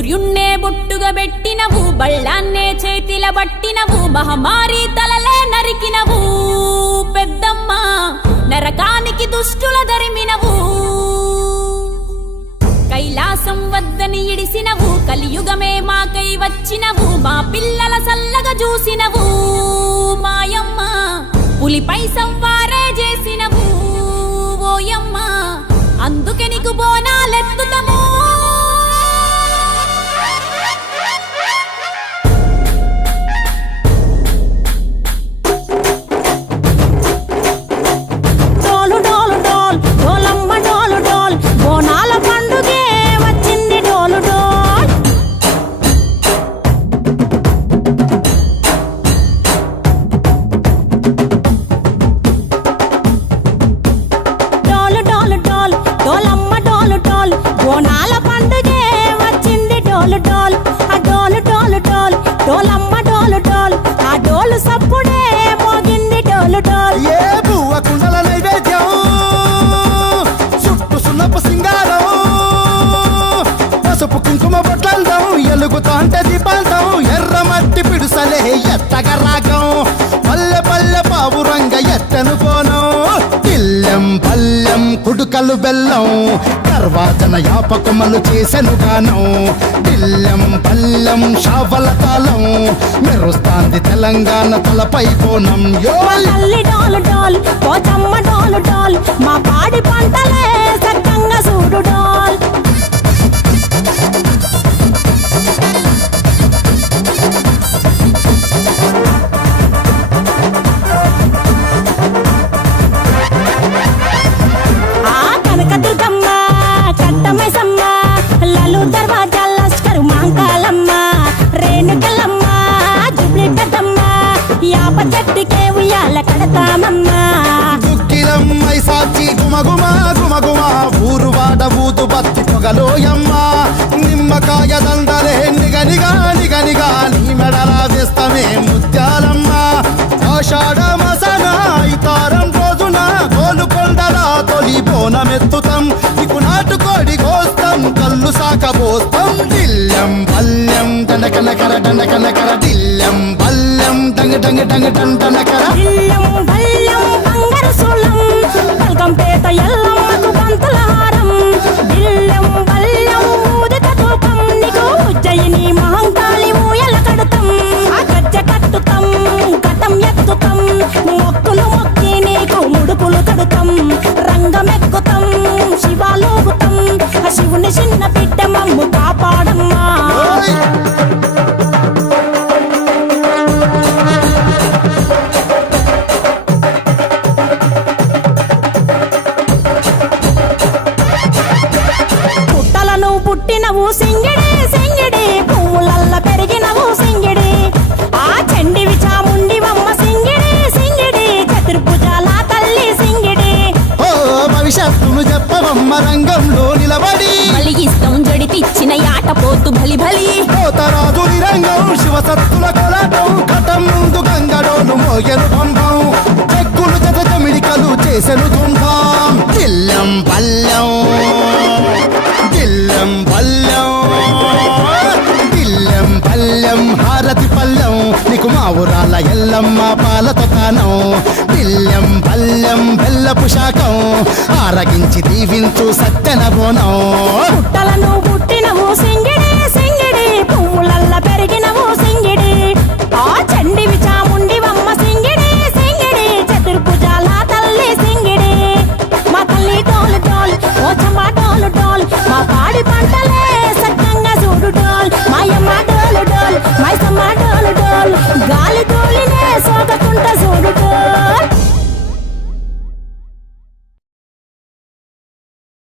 సూర్యున్నే బొట్టుగా పెట్టినవు, బళ్ళాన్నే చేతిల పట్టినవు, మహమారి తలలే నరికినవు పెద్దమ్మ, నరకానికి దుష్టుల దరిమినవు. కైలాసం వద్దని ఇడిసినవు, కలియుగమే మాకై వచ్చినవు, మా పిల్లల సల్లగా చూసినవు మాయమ్మ, పులిపై సవ్వారే చేసినవు ఓయమ్మ, అందుకే నీకు బోనాలెత్తుతము. ఎలుగుతాంటే దీపాంతం ఎర్రమట్టి పిడుసలే ఎత్తగా రాగం, పల్లె పల్లె పావురంగ ఎత్తను పోనం, ఇల్లెం పల్లెం కుడుకలు బెల్లం, తర్వాతన యాపకమలు చేసెను గానం, ఇల్లెం పల్లెం షావల తాళం, మెరుస్తాంది తెలంగాణ తలపై కోణం. మా పాడి పంటలే సక్కంగా చూడు డోల్. ఊరువాడ ఊదు బత్తి పొగలోయమ్మ, నిమ్మకాయ దండలే నిగనిగా నిగనిగా నీ మెడలా వేస్తమే ముత్యాలమ్మ, ఆషాఢ మాసన ఇతారం రోజున గోలుకొండల తొలి బోనమెత్తుతాం, నీకు నాటుకోడి కోస్తాం కళ్ళు సాకబోస్తాం, దిల్లెం పల్లెం దండకనకర దండకనకర దిల్లెం పల్లెం డంగ డంగ డంగ డండనకర కంపేట ఎల్లమ్మకు పంతుల హారం, బిల్లెం బల్లెం ఊదిత తూపం, నీకు ఉజ్జయిని మహంకాళి ఊయల కడుతాం, గజ్జ కట్టుతాం కటం ఎత్తుతాం, మొక్కులు మొక్కి నీకు ముడుపులు కడుతాం, రంగమెక్కుతాం శివాలోగుతాం, శివుని చిన్న బిడ్డ మమ్ము కాపాడమ్మా. పుట్టినవు సింగిడి సింగిడి, పువ్వులల్ల పెరిగినవు సింగిడి, ఆ చండివి చాముండివమ్మ సింగిడి సింగిడి, చతుర్భుజాల తల్లి సింగిడి. ఓ భవిష్యత్తును చెప్పవమ్మ రంగంలో నిలబడి, బలిగిస్తాం జడితిచ్చిన యాట పోతు బలి బలి, పోతరాజు రంగం శివసత్తుల కొలాటం, కటం ముందు గంగడోను మోగెను పంపం, చెక్కులు జత జమిడికలు చేసెను తుంటాం, దిల్లెం పల్లెం దిల్లెం పల్లెం దిల్లెం పల్లెం హారతి పల్లెం, నీకు మా ఊరాల ఎల్లమ్మ పాలతో కానం, దిల్లెం పల్లెం బెల్లపు శాఖం, ఆరగించి దీవించు సత్తెన బోనం.